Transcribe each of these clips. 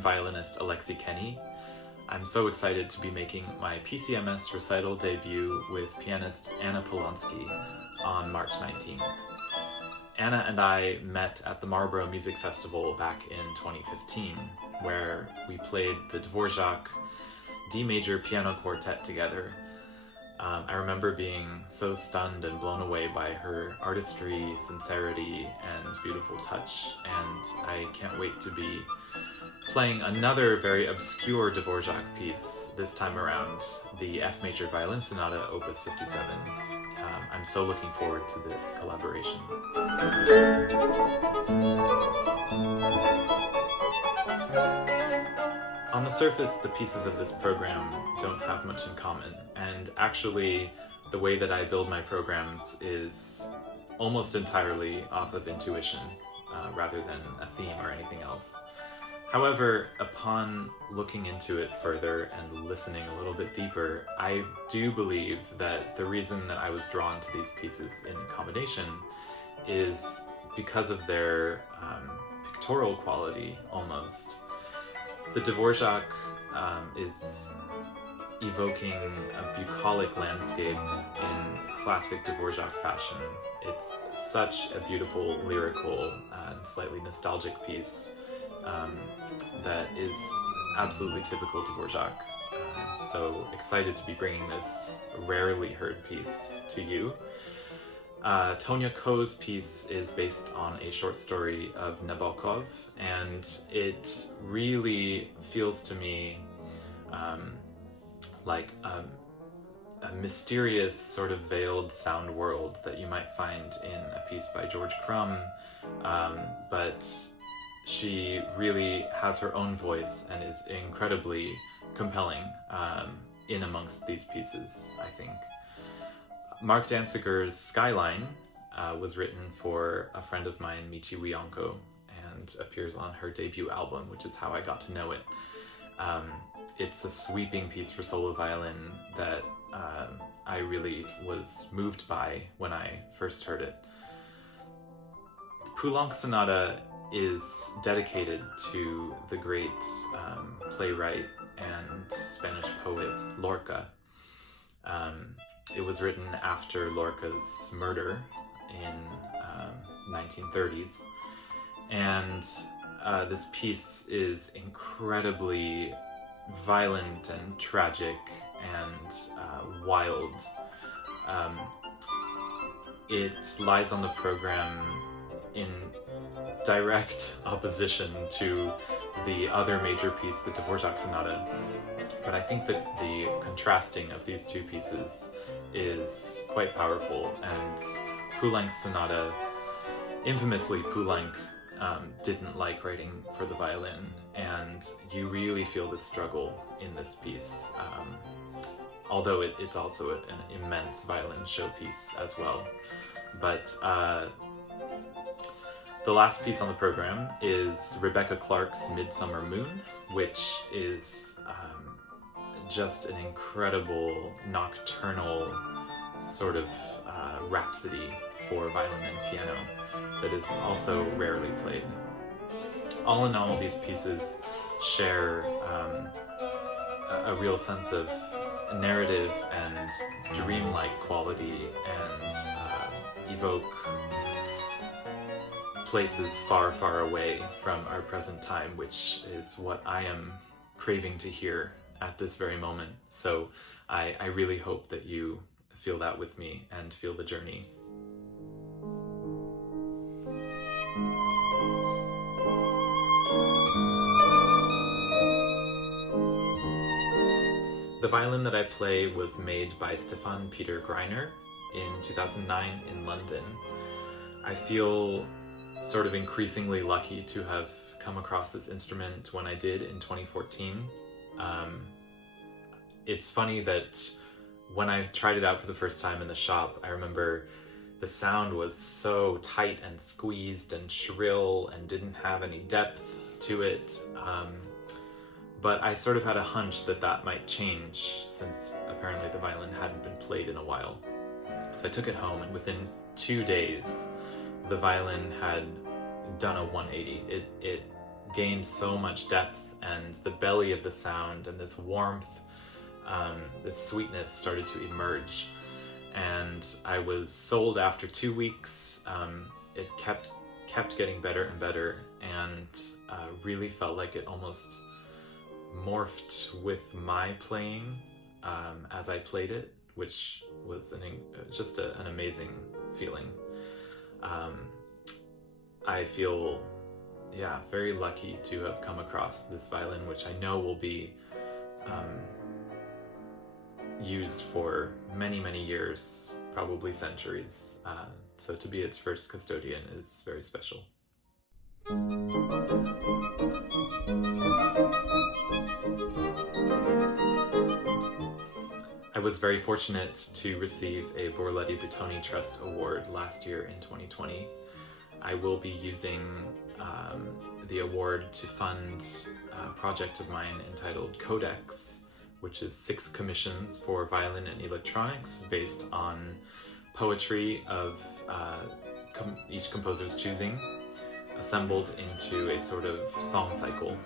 I'm violinist Alexi Kenney. I'm so excited to be making my PCMS recital debut with pianist Anna Polonsky on March 19th. Anna and I met at the Marlborough Music Festival back in 2015, where we played the Dvorak D major piano quartet together. I remember being so stunned and blown away by her artistry, sincerity, and beautiful touch, and I can't wait to be playing another very obscure Dvorak piece this time around, the F major violin sonata, opus 57. I'm so looking forward to this collaboration. On the surface, the pieces of this program don't have much in common, and actually the way that I build my programs is almost entirely off of intuition rather than a theme or anything else. However, upon looking into it further and listening a little bit deeper, I do believe that the reason that I was drawn to these pieces in combination is because of their pictorial quality, almost. The Dvorak is evoking a bucolic landscape in classic Dvorak fashion. It's such a beautiful, lyrical, and slightly nostalgic piece that is absolutely typical Dvorak. I'm so excited to be bringing this rarely heard piece to you. Tonya Ko's piece is based on a short story of Nabokov, and it really feels to me like a mysterious sort of veiled sound world that you might find in a piece by George Crumb, but she really has her own voice and is incredibly compelling in amongst these pieces, I think. Mark Danziger's Skyline was written for a friend of mine, Michi Wionko, and appears on her debut album, which is how I got to know it. It's a sweeping piece for solo violin that I really was moved by when I first heard it. The Poulenc Sonata is dedicated to the great playwright and Spanish poet Lorca. It was written after Lorca's murder in 1930s, and this piece is incredibly violent and tragic and wild. It lies on the program in direct opposition to the other major piece, the Dvorak Sonata, but I think that the contrasting of these two pieces is quite powerful, and Poulenc's Sonata, infamously Poulenc didn't like writing for the violin, and you really feel the struggle in this piece, although it's also an immense violin showpiece as well. But the last piece on the program is Rebecca Clark's Midsummer Moon, which is just an incredible nocturnal sort of rhapsody for violin and piano that is also rarely played. All in all, these pieces share a real sense of narrative and dreamlike quality and evoke places far, far away from our present time, which is what I am craving to hear at this very moment. So I really hope that you feel that with me and feel the journey. The violin that I play was made by Stefan Peter Greiner in 2009 in London. I feel sort of increasingly lucky to have come across this instrument when I did in 2014. It's funny that when I tried it out for the first time in the shop, I remember the sound was so tight and squeezed and shrill and didn't have any depth to it. But I sort of had a hunch that that might change, since apparently the violin hadn't been played in a while. So I took it home, and within 2 days, the violin had done a 180. It gained so much depth, and the belly of the sound and this warmth, this sweetness started to emerge. And I was sold after 2 weeks. It kept getting better and better, and really felt like it almost morphed with my playing as I played it, which was just an amazing feeling. I feel, very lucky to have come across this violin, which I know will be used for many, many years, probably centuries. So to be its first custodian is very special. I was very fortunate to receive a Borletti Buttoni Trust Award last year in 2020. I will be using the award to fund a project of mine entitled Codex, which is 6 commissions for violin and electronics based on poetry of each composer's choosing, assembled into a sort of song cycle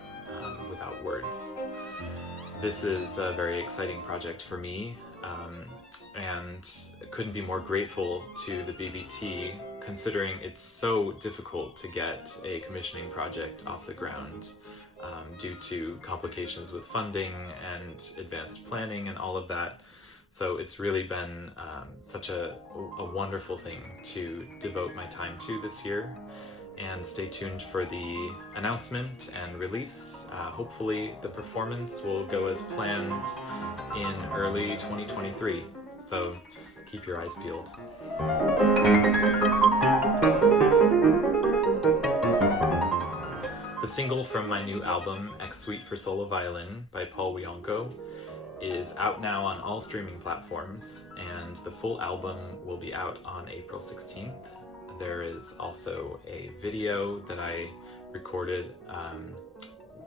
without words. This is a very exciting project for me, and couldn't be more grateful to the BBT, considering it's so difficult to get a commissioning project off the ground due to complications with funding and advanced planning and all of that. So it's really been such a wonderful thing to devote my time to this year. And stay tuned for the announcement and release. Hopefully the performance will go as planned in early 2023. So keep your eyes peeled. The single from my new album, X Suite for Solo Violin by Paul Wionko, is out now on all streaming platforms, and the full album will be out on April 16th. There is also a video that I recorded,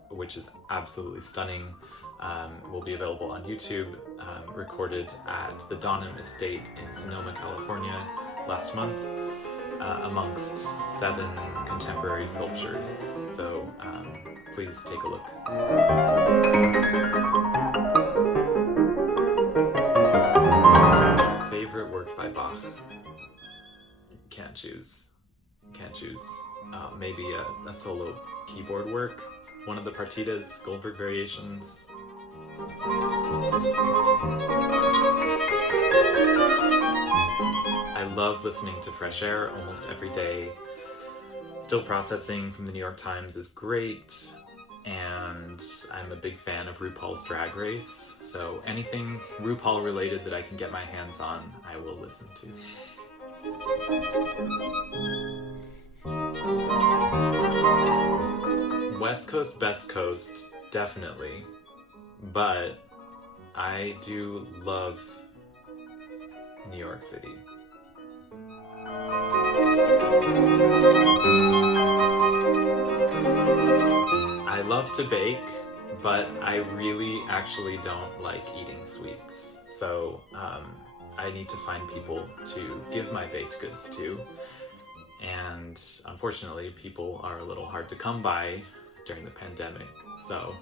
which is absolutely stunning. Will be available on YouTube, recorded at the Donham Estate in Sonoma, California last month, amongst 7 contemporary sculptures. So please take a look. Favorite work by Bach? Can't choose. Maybe a solo keyboard work, one of the partitas, Goldberg variations. I love listening to Fresh Air almost every day. Still Processing from the New York Times is great, and I'm a big fan of RuPaul's Drag Race, so anything RuPaul related that I can get my hands on, I will listen to. West Coast, Best Coast, definitely, but I do love New York City. I love to bake, but I really actually don't like eating sweets, so I need to find people to give my baked goods to, and unfortunately people are a little hard to come by during the pandemic, so